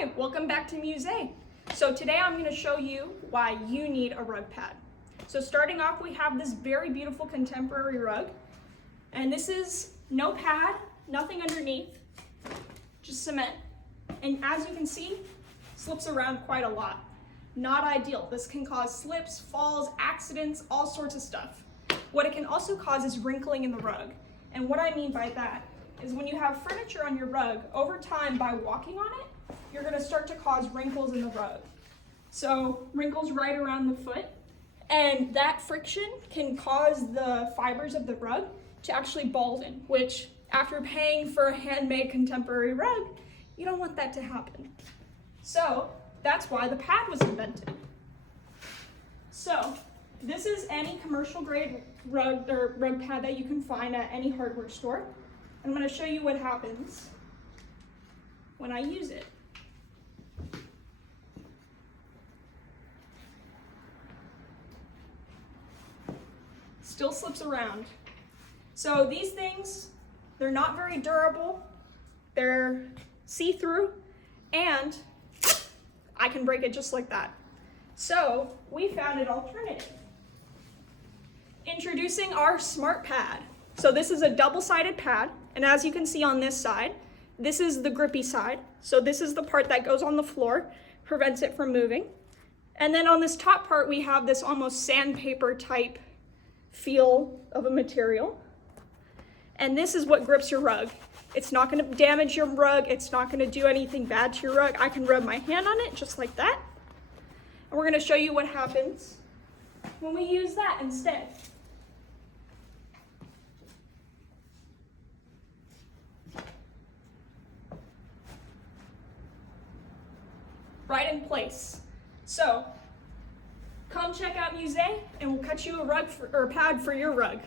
Hi, welcome back to Musee. So today I'm going to show you why you need a rug pad. So starting off, we have this very beautiful contemporary rug. And this is no pad, nothing underneath, just cement. And as you can see, slips around quite a lot. Not ideal. This can cause slips, falls, accidents, all sorts of stuff. What it can also cause is wrinkling in the rug. And what I mean by that is when you have furniture on your rug, over time by walking on it, you're going to start to cause wrinkles in the rug. So wrinkles right around the foot, and that friction can cause the fibers of the rug to actually balden, which after paying for a handmade contemporary rug, you don't want that to happen. So that's why the pad was invented. So this is any commercial grade rug or rug pad that you can find at any hardware store. I'm going to show you what happens when I use it. Still slips around. So these things, they're not very durable, they're see-through, and I can break it just like that. So we found an alternative. Introducing our smart pad. So this is a double-sided pad, and as you can see on this side, this is the grippy side. So this is the part that goes on the floor, prevents it from moving. And then on this top part, we have this almost sandpaper type feel of a material. And this is what grips your rug. It's not going to damage your rug. It's not going to do anything bad to your rug. I can rub my hand on it just like that. And we're going to show you what happens when we use that instead. Right in place. So come check out Musee and we'll cut you a rug or pad for your rug.